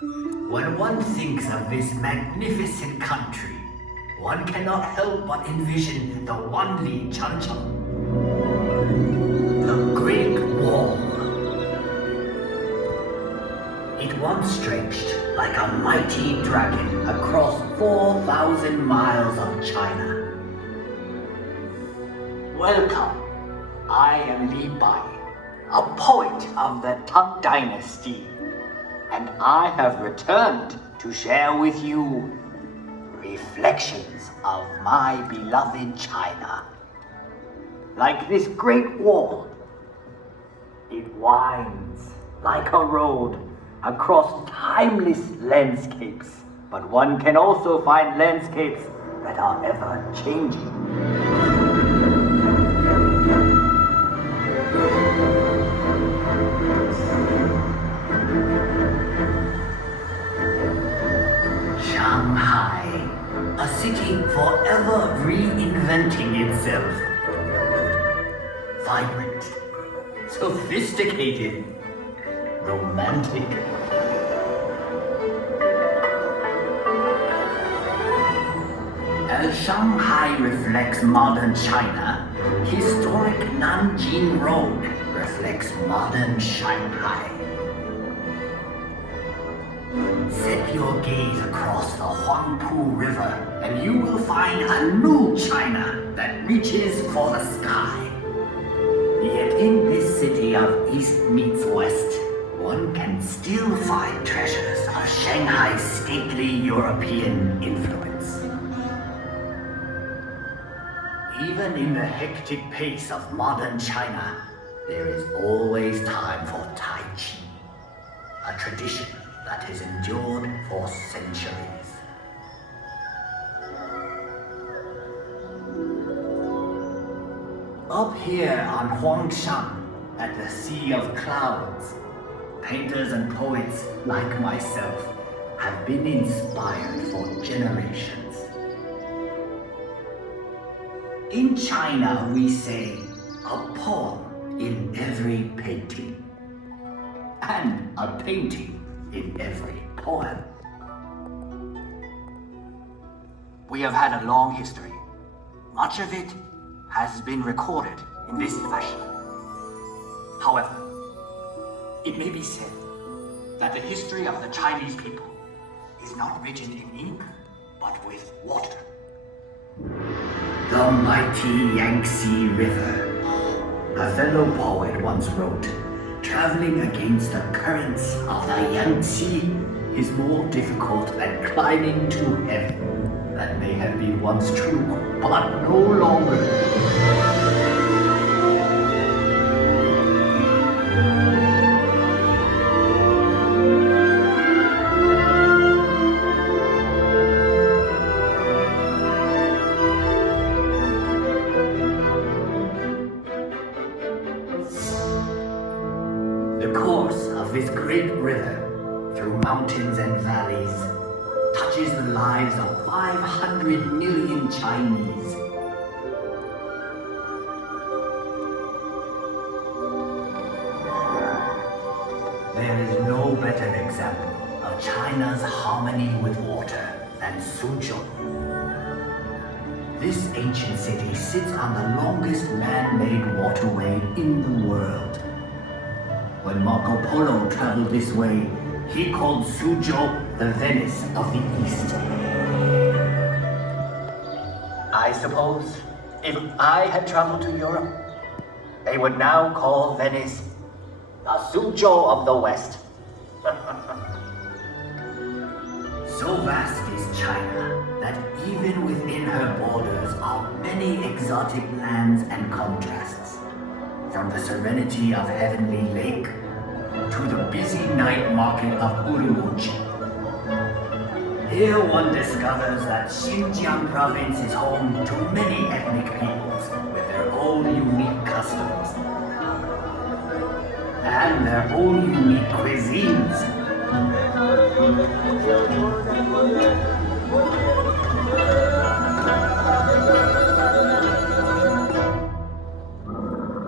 When one thinks of this magnificent country, one cannot help but envision the Wanli Chanchang, the Great Wall. It once stretched like a mighty dragon across 4,000 miles of China. Welcome, I am Li Bai, a poet of the Tang Dynasty, and I have returned to share with you reflections of my beloved China. Like this great wall, it winds like a road across timeless landscapes, but one can also find landscapes that are ever changing. Shanghai, a city forever reinventing itself. Vibrant, sophisticated, romantic. As Shanghai reflects modern China, historic Nanjing Road reflects modern Shanghai. Set your gaze across the Huangpu River and you will find a new China that reaches for the sky. Yet in this city of East meets West, one can still find treasures of Shanghai's stately European influence. Even in the hectic pace of modern China, there is always time for Tai Chi, a tradition that has endured for centuries. Up here on Huangshan, at the Sea of Clouds, painters and poets like myself have been inspired for generations. In China, we say, a poem in every painting, and a painting in every poem. We have had a long history. Much of it has been recorded in this fashion. However, it may be said that the history of the Chinese people is not written in ink, but with water. The mighty Yangtze River. A fellow poet once wrote, traveling against the currents of the Yangtze is more difficult than climbing to heaven. That may have been once true, but no longer. The course of this great river, through mountains and valleys, touches the lives of 500 million Chinese. There is no better example of China's harmony with water than Suzhou. This ancient city sits on the longest man-made waterway in the world. When Marco Polo traveled this way, he called Suzhou the Venice of the East. I suppose if I had traveled to Europe, they would now call Venice the Suzhou of the West. So vast is China that even within her borders are many exotic lands and contrasts. From the serenity of Heavenly Lake to the busy night market of Urumqi. Here one discovers that Xinjiang province is home to many ethnic peoples with their own unique customs and their own unique cuisines.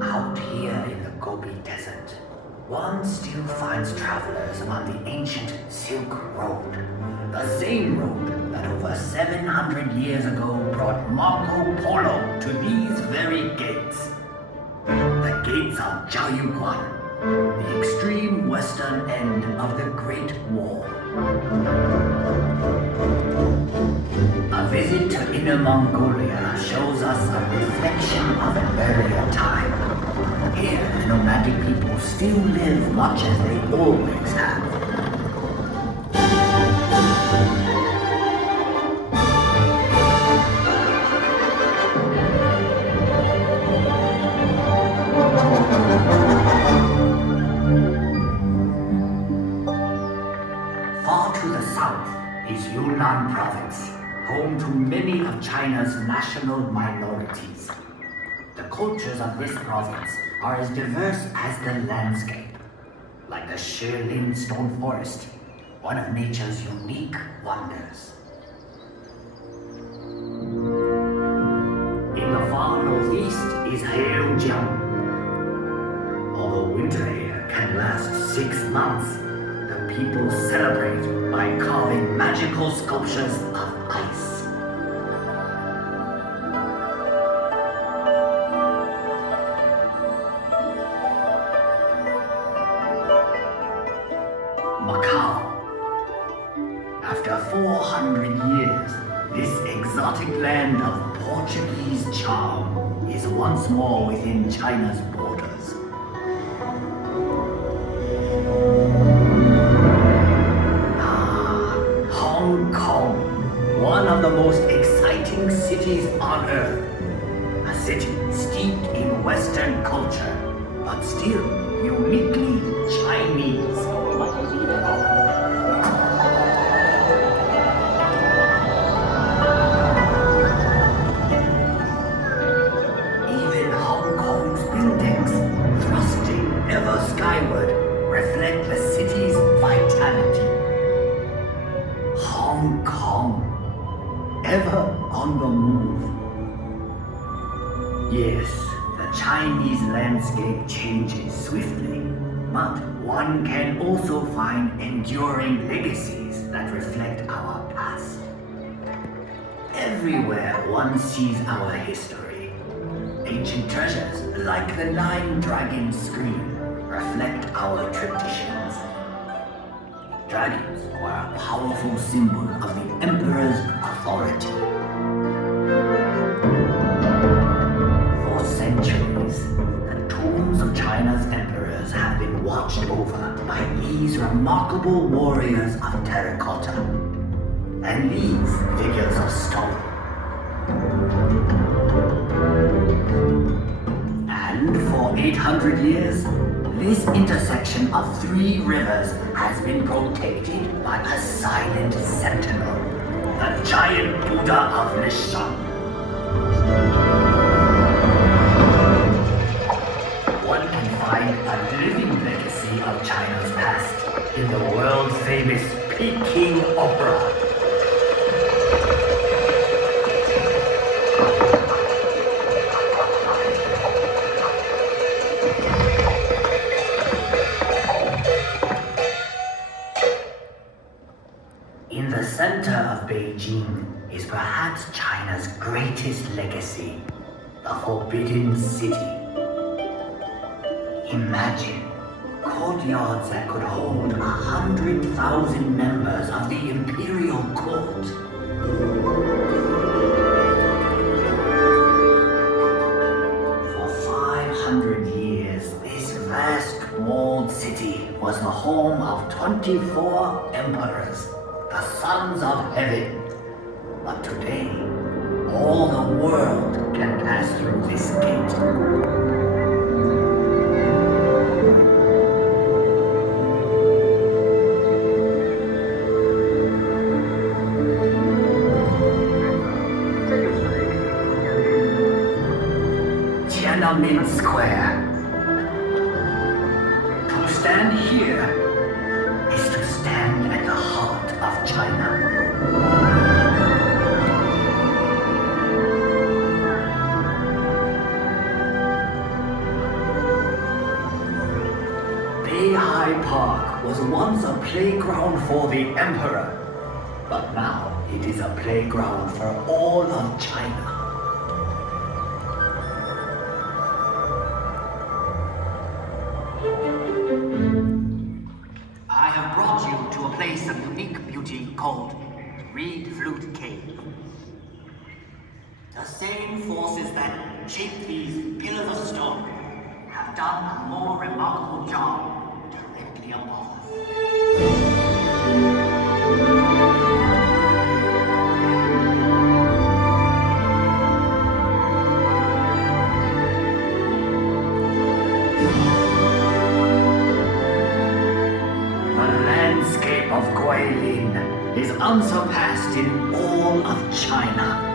Out here in the Gobi Desert, one one still finds travelers on the ancient Silk Road. The same road that over 700 years ago brought Marco Polo to these very gates. The gates of Jiaoyuguan, the extreme western end of the Great Wall. A visit to Inner Mongolia shows us a reflection of an earlier time. Here, the nomadic people still live much as they always have. Far to the south is Yunnan Province, home to many of China's national minorities. The cultures of this province are as diverse as the landscape, like the Shilin Stone Forest, one of nature's unique wonders. In the far northeast is Heilongjiang. Although winter here can last 6 months, the people celebrate by carving magical sculptures of ice. Macau. After 400 years, this exotic land of Portuguese charm is once more within China's borders. Hong Kong, one of the most exciting cities on earth. A city steeped in Western culture, but still uniquely Chinese. Even Hong Kong's buildings, thrusting ever skyward, reflect the city's vitality. Hong Kong, ever on the move. Yes, the Chinese landscape changes swiftly, but one can also find enduring legacies that reflect our past. Everywhere one sees our history. Ancient treasures like the 9-dragon screen reflect our traditions. Dragons were a powerful symbol of the emperor's authority. For centuries, the tombs of China's emperors have been watched over by these remarkable warriors of terracotta and these figures of stone. And for 800 years, this intersection of 3 rivers has been protected by a silent sentinel, the giant Buddha of Lishan. One can find a living legacy of China's past in the world-famous Peking Opera. In the center of Beijing is perhaps China's greatest legacy, the Forbidden City. Imagine courtyards that could hold 100,000 members of the Imperial court. For 500 years, this vast walled city was the home of 24 emperors, the sons of heaven. But today, all the world can pass through this gate. Tiananmen Square. To stand here is to stand at the heart of China. playground for the Emperor, but now it is a playground for all of China. I have brought you to a place of unique beauty called Reed Flute Cave. The same forces that shape these pillars of stone have done a more remarkable job directly above us. The landscape of Guilin is unsurpassed in all of China.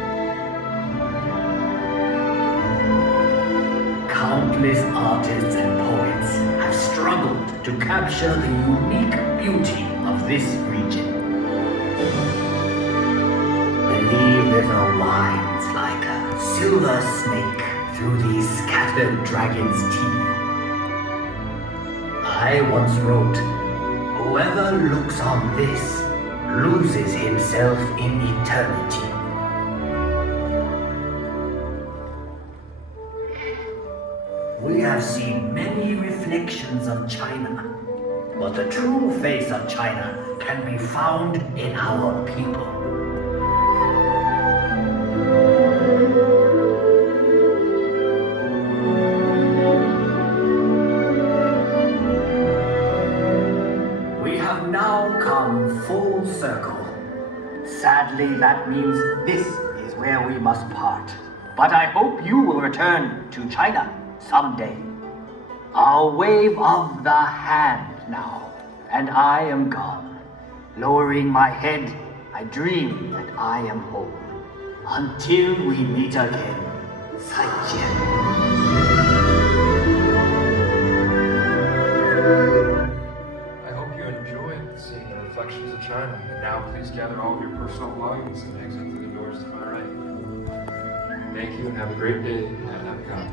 Countless artists and poets have struggled to capture the unique beauty of this region. The Li River winds like a silver snake through these scattered dragons' teeth. I once wrote, "Whoever looks on this loses himself in eternity." We have seen many reflections of China, but the true face of China can be found in our people. We have now come full circle. Sadly, that means this is where we must part. But I hope you will return to China someday. A wave of the hand now, and I am gone. Lowering my head, I dream that I am home. Until we meet again, 再见. I hope you enjoyed seeing the reflections of China. And now please gather all of your personal belongings and exit through the doors to my right. Thank you and have a great day at Epcot.